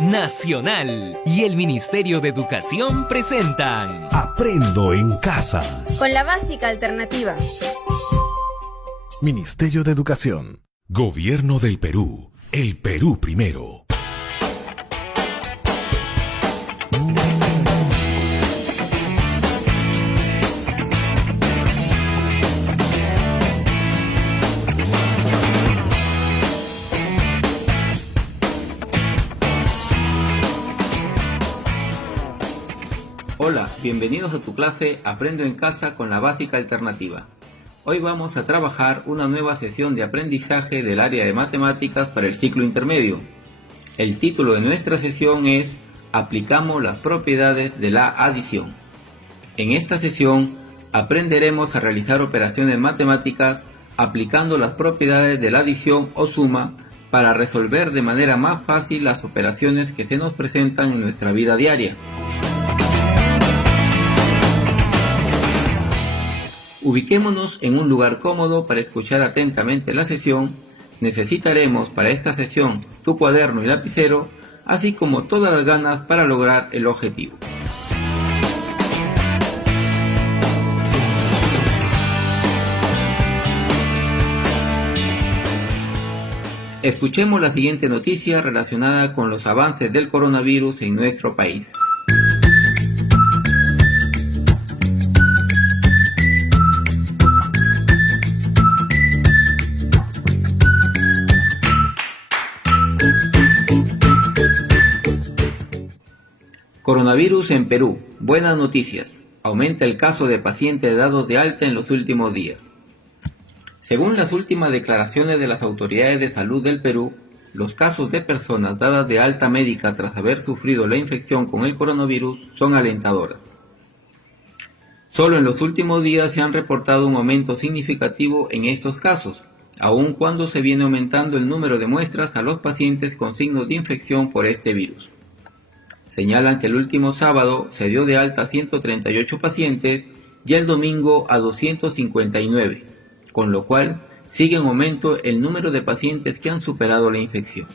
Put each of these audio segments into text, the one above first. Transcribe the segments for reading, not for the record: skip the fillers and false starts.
Nacional y el Ministerio de Educación presentan Aprendo en Casa con la básica alternativa. Ministerio de Educación. Gobierno del Perú. El Perú primero. Hola, bienvenidos a tu clase Aprendo en Casa con la básica alternativa. Hoy vamos a trabajar una nueva sesión de aprendizaje del área de matemáticas para el ciclo intermedio. El título de nuestra sesión es Aplicamos las propiedades de la adición. En esta sesión aprenderemos a realizar operaciones matemáticas aplicando las propiedades de la adición o suma para resolver de manera más fácil las operaciones que se nos presentan en nuestra vida diaria. Ubiquémonos en un lugar cómodo para escuchar atentamente la sesión. Necesitaremos para esta sesión tu cuaderno y lapicero, así como todas las ganas para lograr el objetivo. Escuchemos la siguiente noticia relacionada con los avances del coronavirus en nuestro país. Coronavirus en Perú. Buenas noticias. Aumenta el caso de pacientes dados de alta en los últimos días. Según las últimas declaraciones de las autoridades de salud del Perú, los casos de personas dadas de alta médica tras haber sufrido la infección con el coronavirus son alentadoras. Solo en los últimos días se han reportado un aumento significativo en estos casos, aun cuando se viene aumentando el número de muestras a los pacientes con signos de infección por este virus. Señalan que el último sábado se dio de alta a 138 pacientes y el domingo a 259, con lo cual sigue en aumento el número de pacientes que han superado la infección.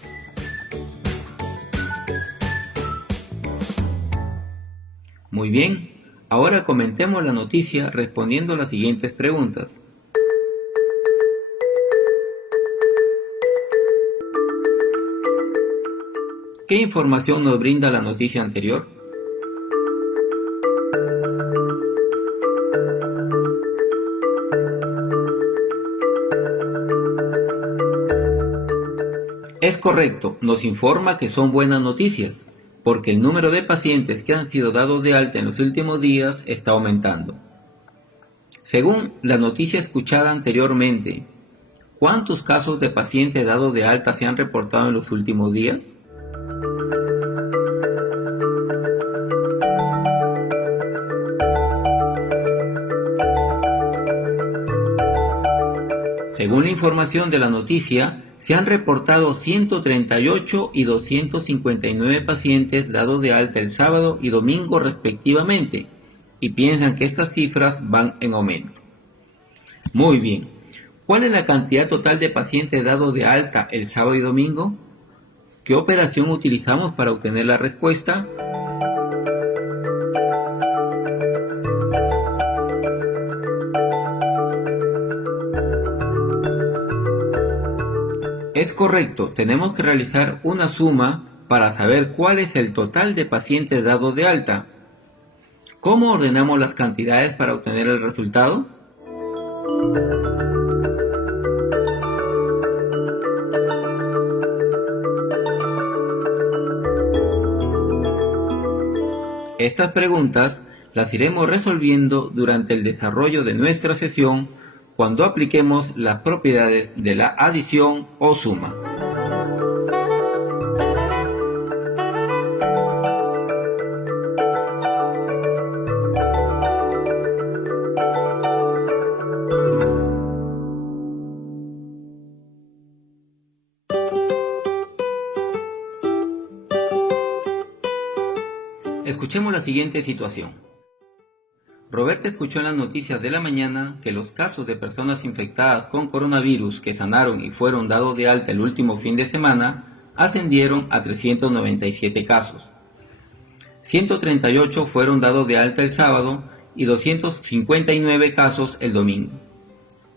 Muy bien, ahora comentemos la noticia respondiendo las siguientes preguntas. ¿Qué información nos brinda la noticia anterior? Es correcto, nos informa que son buenas noticias, porque el número de pacientes que han sido dados de alta en los últimos días está aumentando. Según la noticia escuchada anteriormente, ¿cuántos casos de pacientes dados de alta se han reportado en los últimos días? Según la información de la noticia, se han reportado 138 y 259 pacientes dados de alta el sábado y domingo respectivamente, y piensan que estas cifras van en aumento. Muy bien, ¿cuál es la cantidad total de pacientes dados de alta el sábado y domingo? ¿Qué operación utilizamos para obtener la respuesta? Es correcto, tenemos que realizar una suma para saber cuál es el total de pacientes dados de alta. ¿Cómo ordenamos las cantidades para obtener el resultado? Estas preguntas las iremos resolviendo durante el desarrollo de nuestra sesión cuando apliquemos las propiedades de la adición o suma. Escuchemos la siguiente situación. Roberta escuchó en las noticias de la mañana que los casos de personas infectadas con coronavirus que sanaron y fueron dados de alta el último fin de semana ascendieron a 397 casos. 138 fueron dados de alta el sábado y 259 casos el domingo.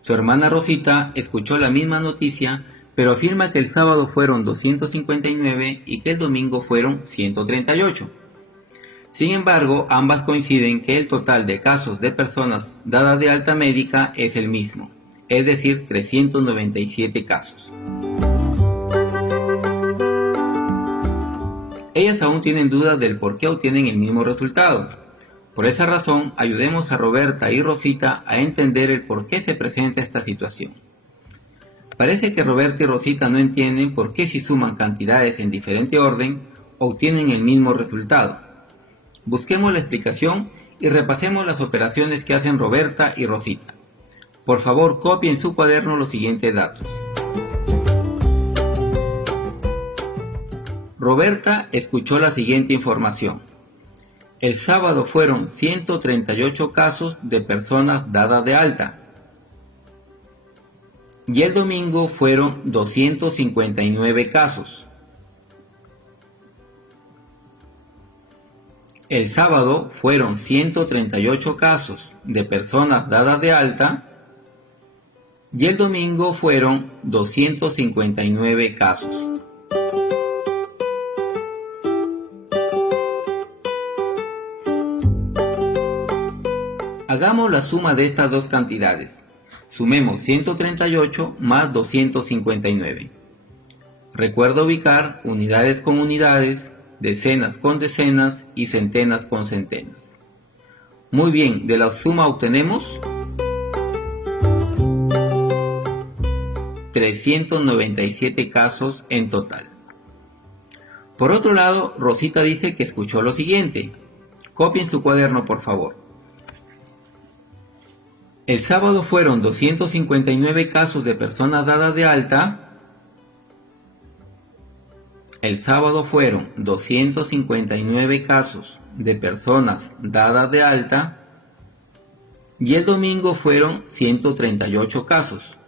Su hermana Rosita escuchó la misma noticia, pero afirma que el sábado fueron 259 y que el domingo fueron 138. Sin embargo, ambas coinciden que el total de casos de personas dadas de alta médica es el mismo, es decir, 397 casos. Ellas aún tienen dudas del por qué obtienen el mismo resultado. Por esa razón, ayudemos a Roberta y Rosita a entender el por qué se presenta esta situación. Parece que Roberta y Rosita no entienden por qué si suman cantidades en diferente orden, obtienen el mismo resultado. Busquemos la explicación y repasemos las operaciones que hacen Roberta y Rosita. Por favor, copien en su cuaderno los siguientes datos. Roberta escuchó la siguiente información. El sábado fueron 138 casos de personas dadas de alta. Y el domingo fueron 259 casos. El sábado fueron 138 casos de personas dadas de alta y el domingo fueron 259 casos. Hagamos la suma de estas dos cantidades. Sumemos 138 más 259. Recuerda ubicar unidades con unidades, decenas con decenas y centenas con centenas. Muy bien, de la suma obtenemos 397 casos en total. Por otro lado, Rosita dice que escuchó lo siguiente. Copien su cuaderno, por favor. El sábado fueron 259 casos de personas dadas de alta. El sábado fueron 259 casos de personas dadas de alta. Y el domingo fueron 138 casos.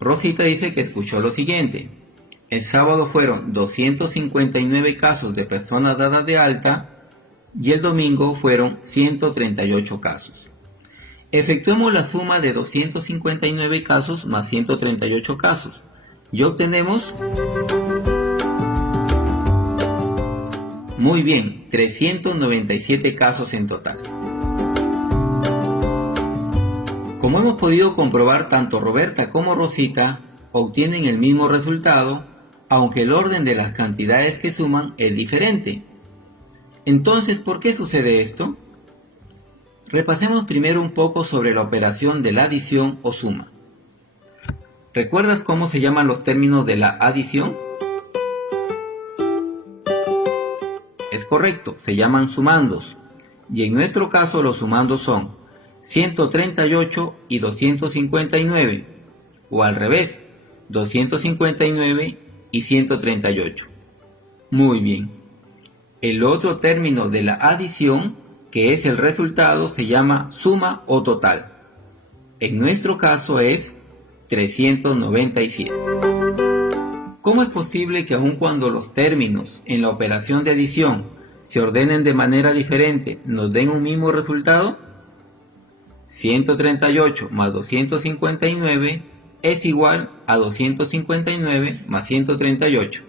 Rosita dice que escuchó lo siguiente. El sábado fueron 259 casos de personas dadas de alta. Y el domingo fueron 138 casos. Efectuemos la suma de 259 casos más 138 casos y obtenemos, muy bien, 397 casos en total. Como hemos podido comprobar, tanto Roberta como Rosita obtienen el mismo resultado, aunque el orden de las cantidades que suman es diferente. Entonces, ¿por qué sucede esto? Repasemos primero un poco sobre la operación de la adición o suma. ¿Recuerdas cómo se llaman los términos de la adición? Es correcto, se llaman sumandos. Y en nuestro caso los sumandos son 138 y 259. O al revés, 259 y 138. Muy bien. El otro término de la adición, que es el resultado, se llama suma o total. En nuestro caso es 397. ¿Cómo es posible que aun cuando los términos en la operación de adición se ordenen de manera diferente, nos den un mismo resultado? 138 más 259 es igual a 259 más 138.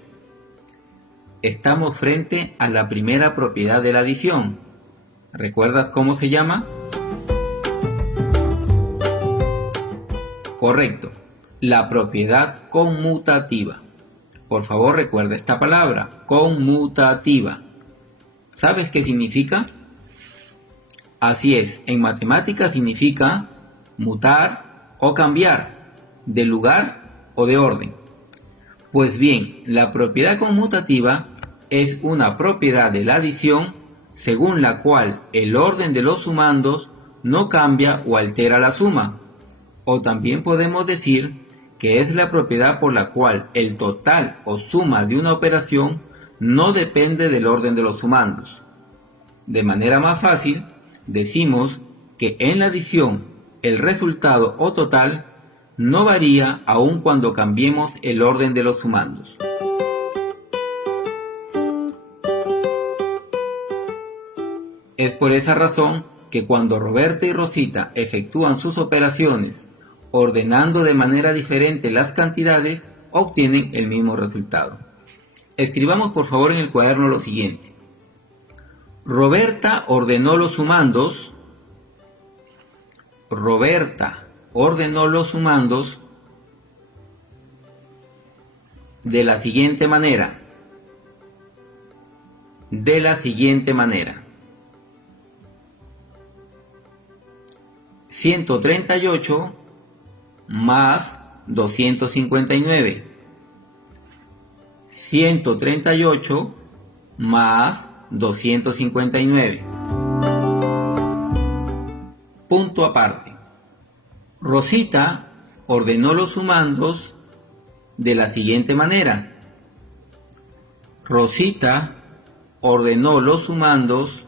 Estamos frente a la primera propiedad de la adición. ¿Recuerdas cómo se llama? Correcto, la propiedad conmutativa. Por favor, recuerda esta palabra, conmutativa. ¿Sabes qué significa? Así es, en matemáticas significa mutar o cambiar, de lugar o de orden. Pues bien, la propiedad conmutativa es una propiedad de la adición según la cual el orden de los sumandos no cambia o altera la suma. O también podemos decir que es la propiedad por la cual el total o suma de una operación no depende del orden de los sumandos. De manera más fácil, decimos que en la adición el resultado o total no varía aun cuando cambiemos el orden de los sumandos. Es por esa razón que cuando Roberta y Rosita efectúan sus operaciones ordenando de manera diferente las cantidades, obtienen el mismo resultado. Escribamos por favor en el cuaderno lo siguiente. Roberta ordenó los sumandos. Roberta ordenó los sumandos de la siguiente manera. 138 más 259. 138 más 259. Punto aparte. Rosita ordenó los sumandos de la siguiente manera. Rosita ordenó los sumandos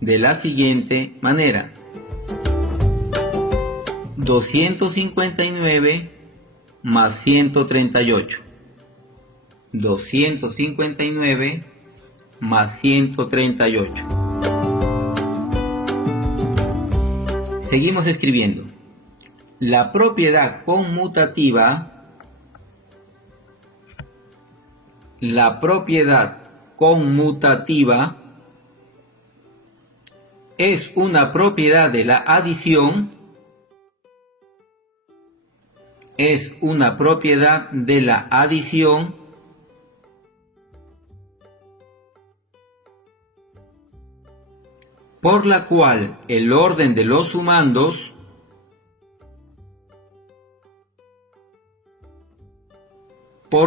de la siguiente manera. 259 más 138. 259 más 138. Seguimos escribiendo. La propiedad conmutativa es una propiedad de la adición. Es una propiedad de la adición por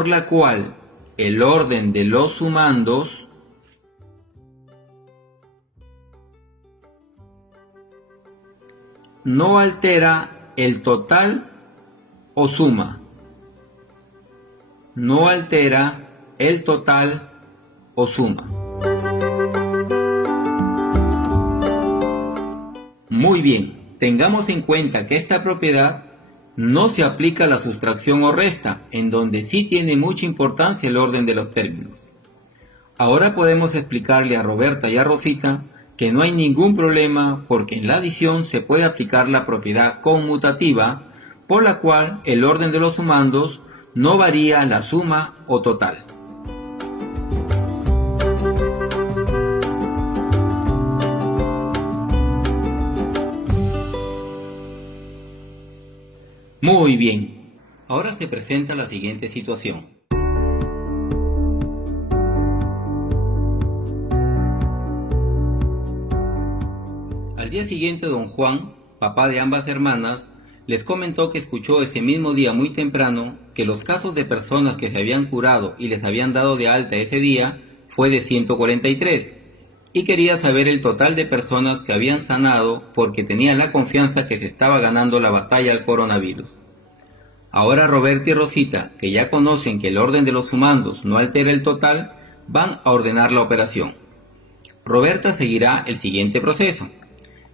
la cual el orden de los sumandos no altera el total o suma. No altera el total o suma. Muy bien, tengamos en cuenta que esta propiedad no se aplica a la sustracción o resta, en donde sí tiene mucha importancia el orden de los términos. Ahora podemos explicarle a Roberta y a Rosita que no hay ningún problema porque en la adición se puede aplicar la propiedad conmutativa, por la cual el orden de los sumandos no varía la suma o total. Muy bien, ahora se presenta la siguiente situación. Al día siguiente, don Juan, papá de ambas hermanas, les comentó que escuchó ese mismo día muy temprano que los casos de personas que se habían curado y les habían dado de alta ese día fue de 143, y quería saber el total de personas que habían sanado porque tenía la confianza que se estaba ganando la batalla al coronavirus. Ahora Roberta y Rosita, que ya conocen que el orden de los sumandos no altera el total, van a ordenar la operación. Roberta seguirá el siguiente proceso.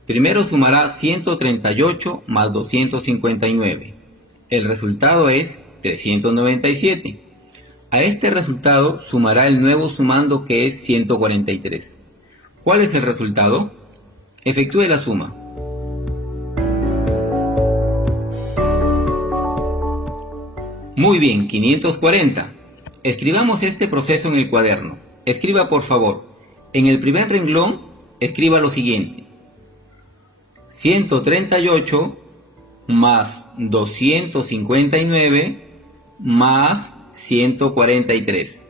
Primero sumará 138 más 259. El resultado es 397. A este resultado sumará el nuevo sumando que es 143. ¿Cuál es el resultado? Efectúe la suma. Muy bien, 540. Escribamos este proceso en el cuaderno. Escriba por favor. En el primer renglón, escriba lo siguiente. 138 más 259 más 143.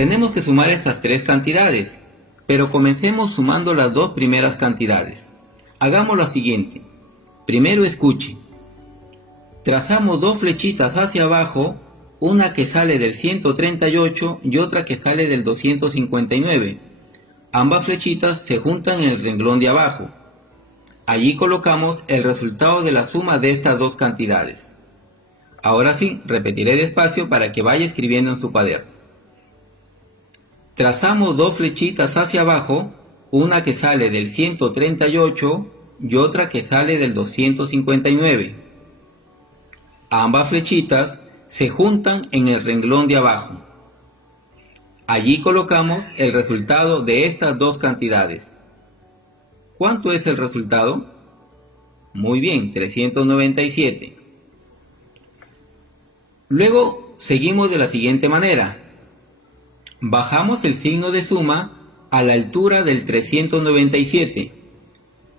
Tenemos que sumar estas tres cantidades, pero comencemos sumando las dos primeras cantidades. Hagamos lo siguiente. Primero escuche. Trazamos dos flechitas hacia abajo, una que sale del 138 y otra que sale del 259. Ambas flechitas se juntan en el renglón de abajo. Allí colocamos el resultado de la suma de estas dos cantidades. Ahora sí, repetiré despacio para que vaya escribiendo en su cuaderno. Trazamos dos flechitas hacia abajo, una que sale del 138 y otra que sale del 259. Ambas flechitas se juntan en el renglón de abajo. Allí colocamos el resultado de estas dos cantidades. ¿Cuánto es el resultado? Muy bien, 397. Luego seguimos de la siguiente manera. Bajamos el signo de suma a la altura del 397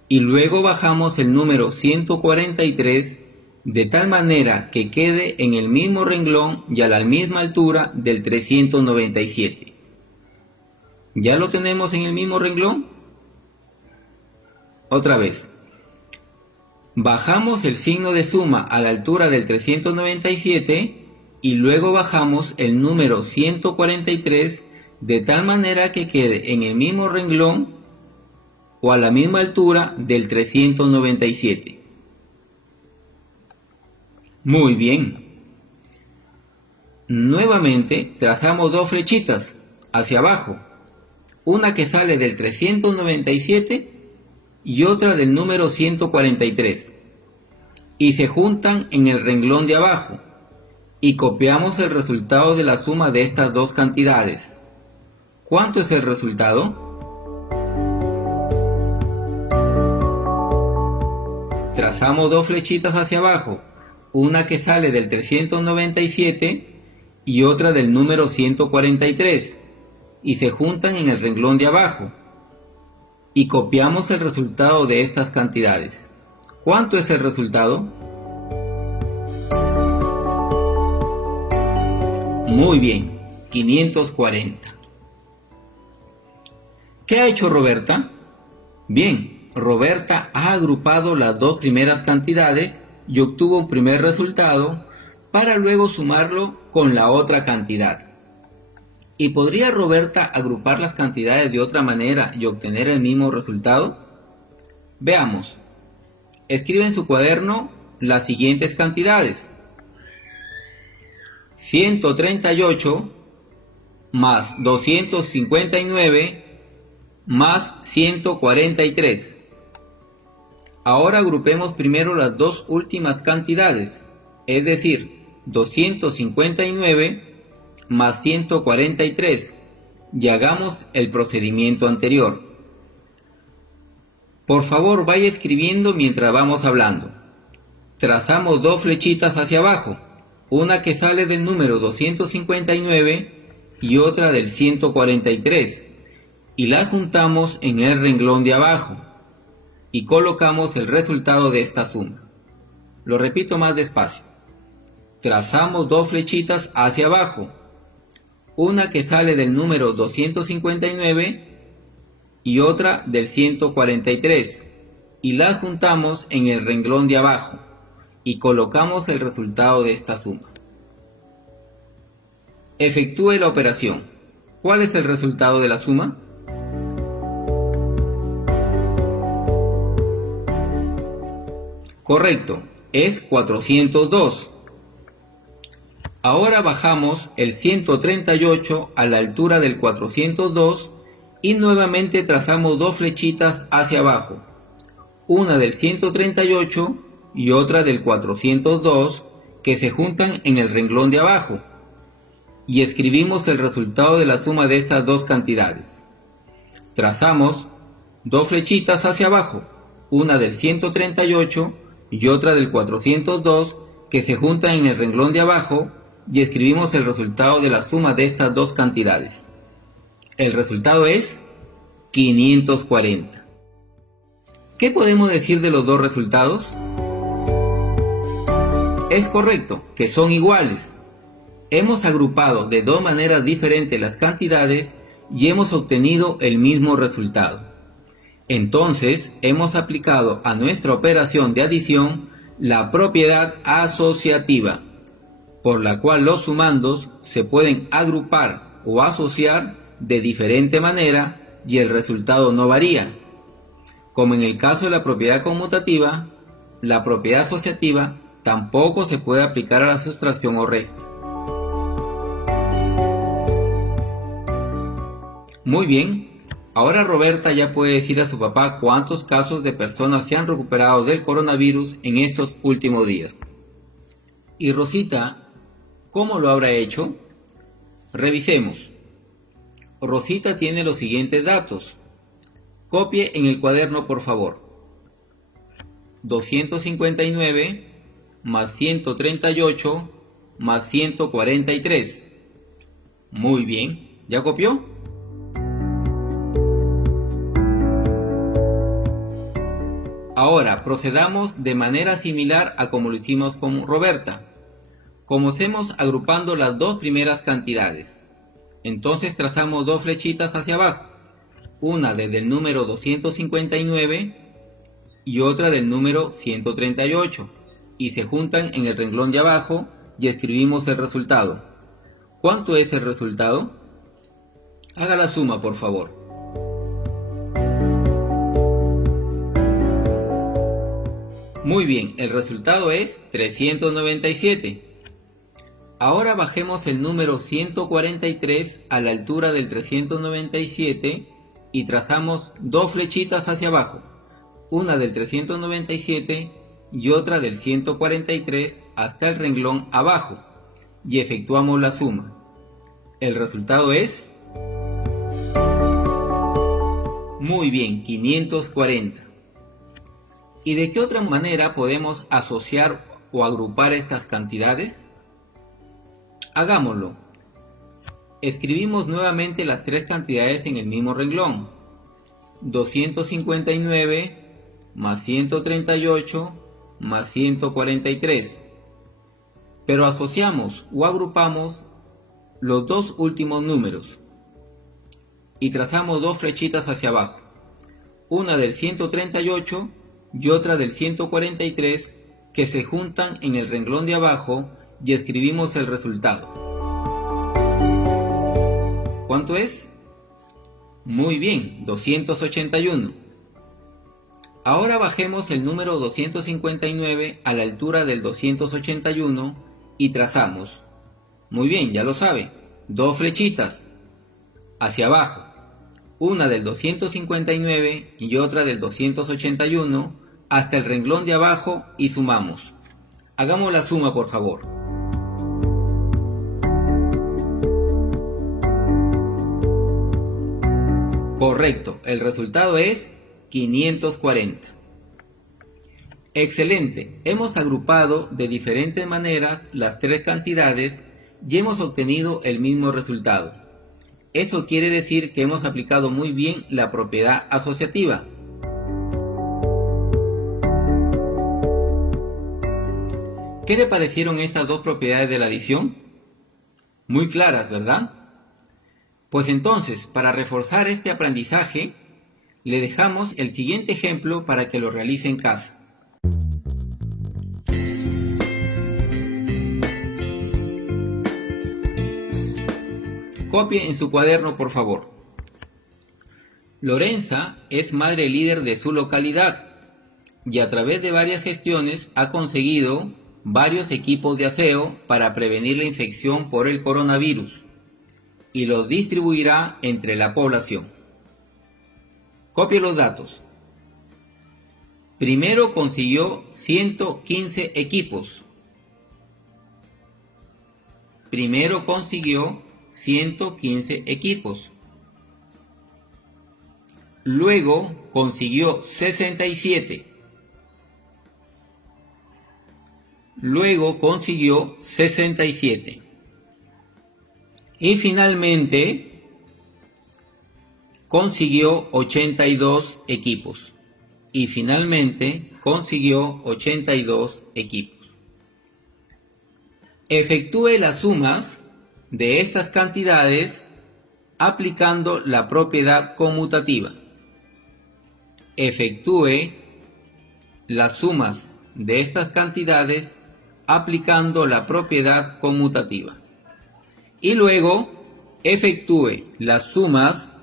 y luego bajamos el número 143 de tal manera que quede en el mismo renglón y a la misma altura del 397. ¿Ya lo tenemos en el mismo renglón? Otra vez. Bajamos el signo de suma a la altura del 397 y luego bajamos el número 143 de tal manera que quede en el mismo renglón o a la misma altura del 397. Muy bien. Nuevamente trazamos dos flechitas hacia abajo, una que sale del 397 y otra del número 143, y se juntan en el renglón de abajo, y copiamos el resultado de la suma de estas dos cantidades. ¿Cuánto es el resultado? Trazamos dos flechitas hacia abajo, una que sale del 397 y otra del número 143, y se juntan en el renglón de abajo, y copiamos el resultado de estas cantidades. ¿Cuánto es el resultado? Muy bien, 540. ¿Qué ha hecho Roberta? Bien, Roberta ha agrupado las dos primeras cantidades y obtuvo un primer resultado para luego sumarlo con la otra cantidad. ¿Y podría Roberta agrupar las cantidades de otra manera y obtener el mismo resultado? Veamos. Escribe en su cuaderno las siguientes cantidades. 138 más 259 más 143. Ahora agrupemos primero las dos últimas cantidades, es decir, 259 más 143, y hagamos el procedimiento anterior. Por favor, vaya escribiendo mientras vamos hablando. Trazamos dos flechitas hacia abajo, una que sale del número 259 y otra del 143, y las juntamos en el renglón de abajo, y colocamos el resultado de esta suma. Lo repito más despacio. Trazamos dos flechitas hacia abajo, una que sale del número 259 y otra del 143, y las juntamos en el renglón de abajo, y colocamos el resultado de esta suma. Efectúe la operación. ¿Cuál es el resultado de la suma? Correcto, es 402. Ahora bajamos el 138 a la altura del 402 y nuevamente trazamos dos flechitas hacia abajo, una del 138 y otra del 402, que se juntan en el renglón de abajo, y escribimos el resultado de la suma de estas dos cantidades. Trazamos dos flechitas hacia abajo, una del 138 y otra del 402, que se juntan en el renglón de abajo, y escribimos el resultado de la suma de estas dos cantidades. El resultado es 540. ¿Qué podemos decir de los dos resultados? Es correcto, que son iguales. Hemos agrupado de dos maneras diferentes las cantidades y hemos obtenido el mismo resultado. Entonces, hemos aplicado a nuestra operación de adición la propiedad asociativa, por la cual los sumandos se pueden agrupar o asociar de diferente manera y el resultado no varía. Como en el caso de la propiedad conmutativa, la propiedad asociativa tampoco se puede aplicar a la sustracción o resta. Muy bien, Ahora Roberta ya puede decir a su papá cuántos casos de personas se han recuperado del coronavirus en estos últimos días. ¿Y Rosita, cómo lo habrá hecho? Revisemos. Rosita tiene los siguientes datos. Copie en el cuaderno, por favor. 259 más 138 más 143. Muy bien, ¿ya copió? Ahora procedamos de manera similar a como lo hicimos con Roberta. Comencemos agrupando las dos primeras cantidades. Entonces trazamos dos flechitas hacia abajo, una desde el número 259 y otra del número 138, y se juntan en el renglón de abajo y escribimos el resultado. ¿Cuánto es el resultado? Haga la suma, por favor. Muy bien, el resultado es 397. Ahora bajemos el número 143 a la altura del 397 y trazamos dos flechitas hacia abajo, una del 397 y otra del 143 hasta el renglón abajo, y efectuamos la suma. El resultado es... Muy bien, 540. ¿Y de qué otra manera podemos asociar o agrupar estas cantidades? Hagámoslo. Escribimos nuevamente las tres cantidades en el mismo renglón. 259 más 138 más 143. Pero asociamos o agrupamos los dos últimos números y trazamos dos flechitas hacia abajo, una del 138 y otra del 143, que se juntan en el renglón de abajo y escribimos el resultado. ¿Cuánto es? Muy bien, 281. Ahora bajemos el número 259 a la altura del 281 y trazamos. Muy bien, ya lo sabe, dos flechitas hacia abajo, una del 259 y otra del 281 hasta el renglón de abajo y sumamos. Hagamos la suma, por favor. Correcto, el resultado es 540. Excelente, hemos agrupado de diferentes maneras las tres cantidades y hemos obtenido el mismo resultado. Eso quiere decir que hemos aplicado muy bien la propiedad asociativa. ¿Qué le parecieron estas dos propiedades de la adición? Muy claras, ¿verdad? Pues entonces, para reforzar este aprendizaje, le dejamos el siguiente ejemplo para que lo realice en casa. Copie en su cuaderno, por favor. Lorenza es madre líder de su localidad y a través de varias gestiones ha conseguido varios equipos de aseo para prevenir la infección por el coronavirus y los distribuirá entre la población. Copie los datos. Primero consiguió 115 equipos. Primero consiguió 115 equipos. Luego consiguió 67. Luego consiguió 67. Y finalmente consiguió 82 equipos. Y finalmente consiguió 82 equipos. Efectúe las sumas de estas cantidades aplicando la propiedad conmutativa. Efectúe las sumas de estas cantidades aplicando la propiedad conmutativa. Y luego efectúe las sumas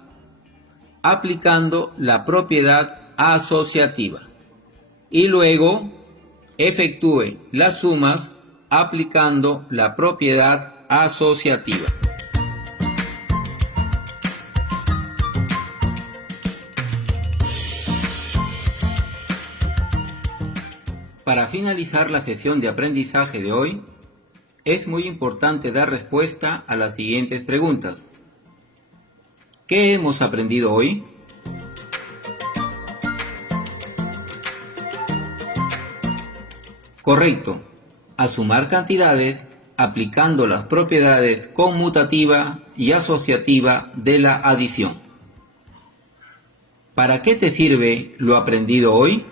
aplicando la propiedad asociativa. Y luego efectúe las sumas aplicando la propiedad asociativa. Para finalizar la sesión de aprendizaje de hoy, es muy importante dar respuesta a las siguientes preguntas. ¿Qué hemos aprendido hoy? Correcto. A sumar cantidades aplicando las propiedades conmutativa y asociativa de la adición. ¿Para qué te sirve lo aprendido hoy?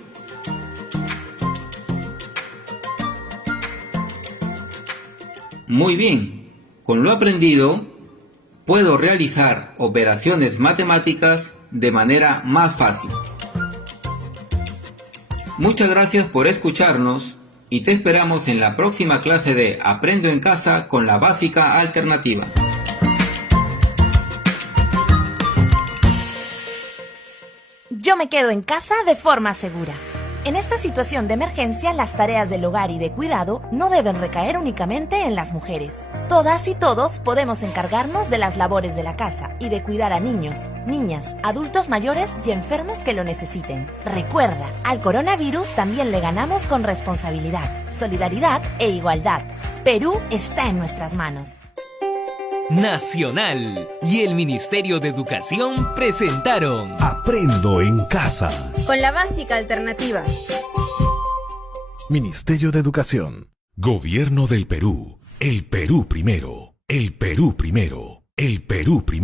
Muy bien, con lo aprendido puedo realizar operaciones matemáticas de manera más fácil. Muchas gracias por escucharnos y te esperamos en la próxima clase de Aprendo en Casa con la básica alternativa. Yo me quedo en casa de forma segura. En esta situación de emergencia, las tareas del hogar y de cuidado no deben recaer únicamente en las mujeres. Todas y todos podemos encargarnos de las labores de la casa y de cuidar a niños, niñas, adultos mayores y enfermos que lo necesiten. Recuerda, al coronavirus también le ganamos con responsabilidad, solidaridad e igualdad. Perú está en nuestras manos. Nacional y el Ministerio de Educación presentaron Aprendo en Casa. Con la básica alternativa. Ministerio de Educación. Gobierno del Perú. El Perú primero. El Perú primero. El Perú primero.